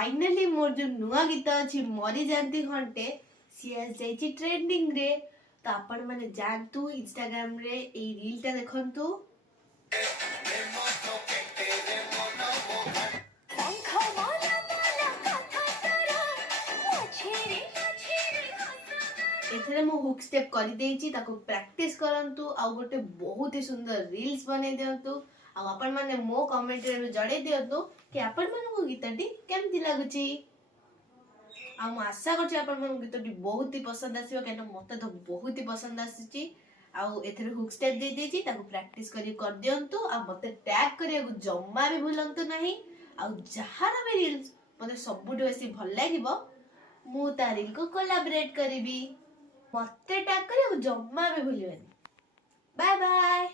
Finally मोर जो नुआ गीत अच्छी मरी जाती घंटे सी आज जाइए ट्रेंडिंग रे। तो आपण माने जानतु इंस्टाग्राम रे ए रील टा देखंतु। एथरे मो हुक स्टेप कर देइची ताको प्रैक्टिस करंतु आ गोटे बहुत ही सुंदर रील्स बने दियंतु। आ आपण माने मो कमेंट रे जड़े दियंतु कि आपण मानको गीतटी केमति लागुची। आ मो आशा करछि आपण मानको गीतटी बहुत ही पसंद आसीबो केन मते तो बहुत ही पसंद आसीची। आ एथरे हुक स्टेप दे देइची ताको प्रैक्टिस कर दियंतु। आ मते टैग करिया जम्मा भी भूलंतु नहीं। आ जहार भी रील्स मते सबुठ बेसी भल लागिबो मु ता रील को कोलैबोरेट करिबी। मते टैग करिया जम्मा भी भूलिबेनी। Bye bye.